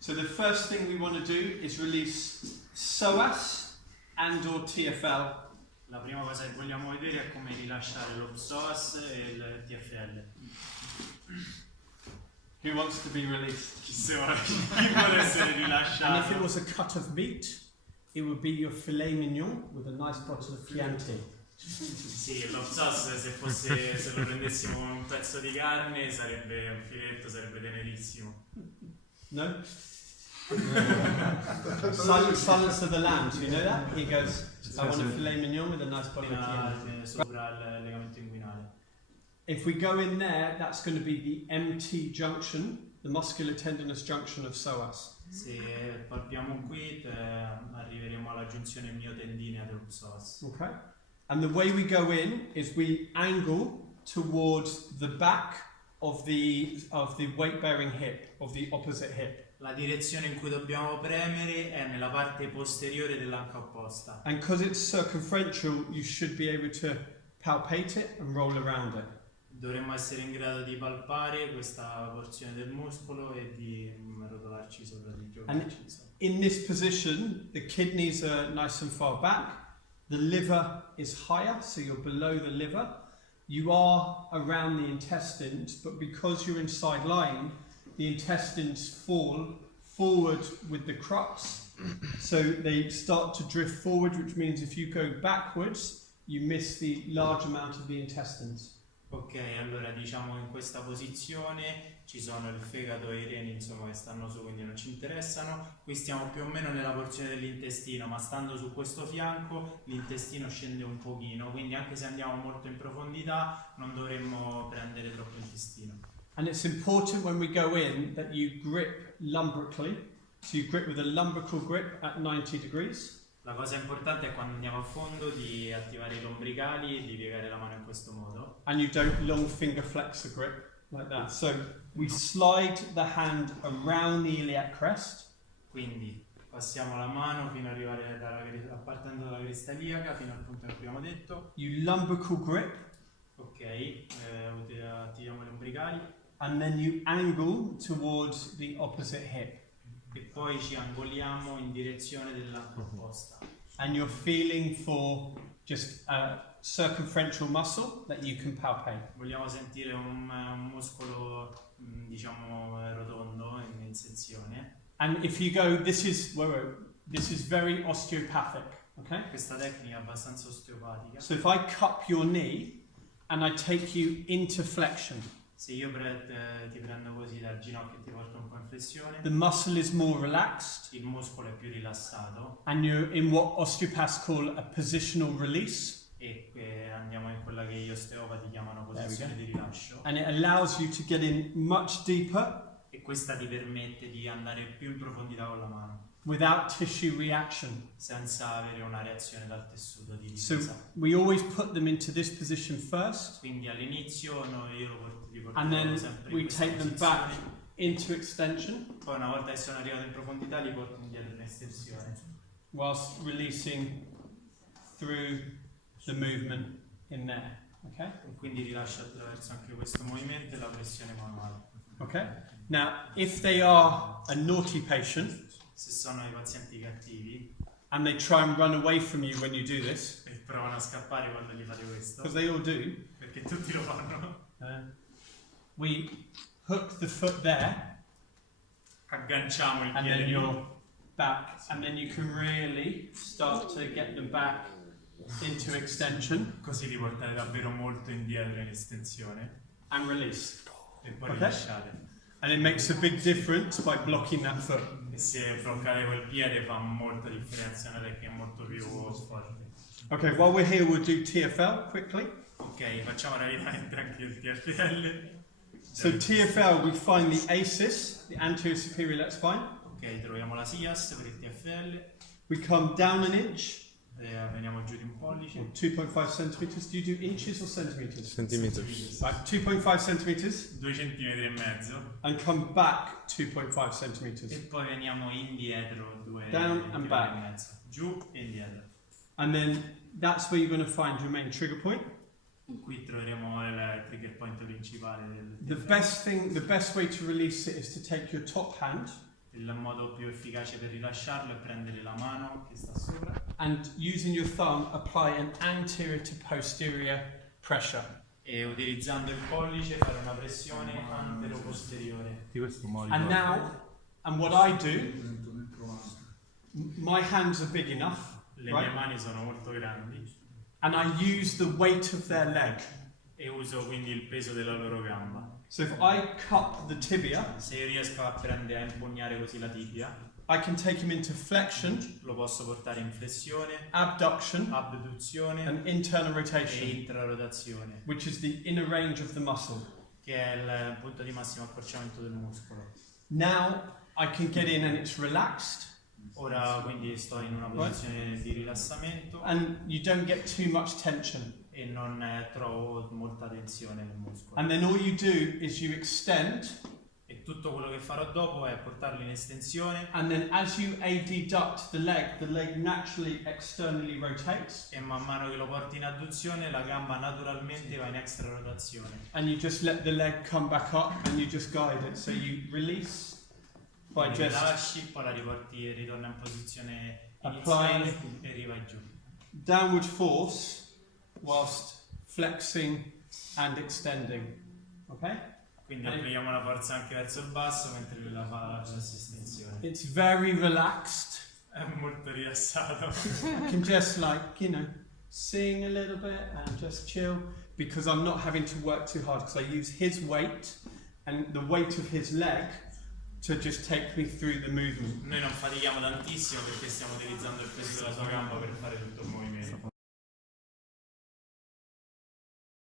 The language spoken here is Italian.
So the first thing we want to do is release psoas and or TFL. La prima cosa che vogliamo vedere è come rilasciare lo psoas e il TFL. Who wants to be released? Chi vuole essere rilasciato? And if it was a cut of meat, it would be your filet mignon with a nice bottle of Chianti. Sì, lo psoas se lo prendessimo con un pezzo di carne sarebbe un filetto, sarebbe tenerissimo. No? Silence of the Lambs, you know that? He goes, I want a filet mignon with a nice bottle of Chianti. Sopra il legamento inguinale. If we go in there, that's going to be the MT junction, the muscular tendinous junction of psoas. Se palpiamo qui, arriveremo alla giunzione miotendinea dello psoas. Okay. And the way we go in is we angle towards the back of the weight-bearing hip, of the opposite hip. La direzione in cui dobbiamo premere è nella parte posteriore dell'anca opposta. And because it's circumferential, you should be able to palpate it and roll around it. Dovremmo essere in grado di palpare questa porzione del muscolo e di rotolarci sopra, di giocarci. In this position, the kidneys are nice and far back. The liver is higher, so you're below the liver. You are around the intestines, but because you're inside line, the intestines fall forward with the crux. So they start to drift forward, which means if you go backwards, you miss the large amount of the intestines. Ok, allora diciamo in questa posizione ci sono il fegato e i reni, insomma, che stanno su, quindi non ci interessano. Qui stiamo più o meno nella porzione dell'intestino, ma stando su questo fianco l'intestino scende un pochino, quindi anche se andiamo molto in profondità non dovremmo prendere troppo intestino. And it's important when we go in that you grip lumbrically, so you grip with a lumbrical grip at 90 degrees. La cosa importante è quando andiamo a fondo di attivare i lombricali e di piegare la mano in questo modo. And you don't long finger flex the grip like that. So we slide the hand around the iliac crest. Quindi passiamo la mano fino ad arrivare partendo dalla cresta iliaca fino al punto che abbiamo detto. You lumbrical grip. Ok, attiviamo i lombricali. And then you angle towards the opposite hip. E poi ci angoliamo in direzione dell'anca opposta. And you're feeling for just a circumferential muscle that you can palpate. Vogliamo sentire un muscolo, diciamo, rotondo in sezione. And if you go, this is very osteopathic, okay? Questa tecnica è abbastanza osteopatica. So if I cup your knee and I take you into flexion, se io ti prendo così dal ginocchio e ti porto un po' in flessione, the muscle is more relaxed, il muscolo è più rilassato, and you're in what osteopaths call a positional release, e andiamo in quella che gli osteopati chiamano posizione di rilascio, and it allows you to get in much deeper, e questa ti permette di andare più in profondità con la mano, without tissue reaction. senza avere una reazione dal tessuto di So difesa. we always put them into this position first, Quindi all'inizio io li and then porto sempre in we questa take them back posizione. into extension, Poi una volta che sono arrivato in profondità li porto indietro in estensione, whilst releasing through the movement in there. Okay? e quindi rilascio attraverso anche questo movimento e la pressione manuale. Okay? Now, if they are a naughty patient Se sono i pazienti cattivi and they try and run away from you when you do this, e provano a scappare quando gli fate questo, because they all do, perché tutti lo fanno, we hook the foot there agganciamo il and piede then lì, you're back, and then you can really start to get them back into extension così li portate davvero molto indietro in estensione and release. e poi Ok. rilasciate. And it makes a big difference by blocking that foot. E se bloccate quel piede fa molta differenza perché è molto più forte. Okay, while we're here, we'll do TFL quickly. Ok, facciamo rapidamente anche il TFL. So TFL, we find the ASIS, the anterior superior left spine. Ok, troviamo la SIAS per il TFL. We come down an inch, Veniamo giù di un pollice. 2.5 centimeters. Do you do inches or centimeters? Centimeters. Right, 2.5 centimeters, 2 centimetri e mezzo. and come back 2.5 centimeters. E poi veniamo indietro 2 Down and centimetri back. e mezzo. Giù e indietro. And then that's where you're going to find your main trigger point. Qui troveremo il trigger point principale del The TFL. best way to release it is to take your top hand Il modo più efficace per rilasciarlo è prendere la mano che sta sopra and using your thumb apply an anterior to posterior pressure. e utilizzando il pollice fare una pressione antero-posteriore. And now, and what I do, my hands are big enough, Le right? mie mani sono molto grandi And I use the weight of their leg. e uso quindi il peso della loro gamba. So if I cup the tibia, Se io riesco a prendere, a impugnare così la tibia, I can take him into flexion, lo posso portare in flessione, abduction, abduzione and internal e rotation, intrarotazione, which is the inner range of the muscle. che è il punto di massimo accorciamento del muscolo. Now I can get in and it's relaxed, Ora quindi sto in una posizione di rilassamento and you don't get too much tension. e non trovo molta tensione nel muscolo. And then all you do is you extend, E tutto quello che farò dopo è portarlo in estensione and then as you adduct the leg naturally externally rotates, e man mano che lo porti in adduzione la gamba naturalmente va in extra rotazione. and you just let the leg come back up and you just guide it. So you release by Quindi just rilasci, poi la riporti e ritorna in posizione Applying. iniziale e arriva giù. downward force whilst flexing and extending. Okay? Quindi applichiamo la forza anche verso il basso mentre lui la fa la stessa estensione. It's very relaxed. È molto rilassato. I can just sing a little bit and just chill because I'm not having to work too hard because I use his weight and the weight of his leg to just take me through the movement. Noi non fatichiamo tantissimo perché stiamo utilizzando il peso della sua gamba per fare tutto il movimento.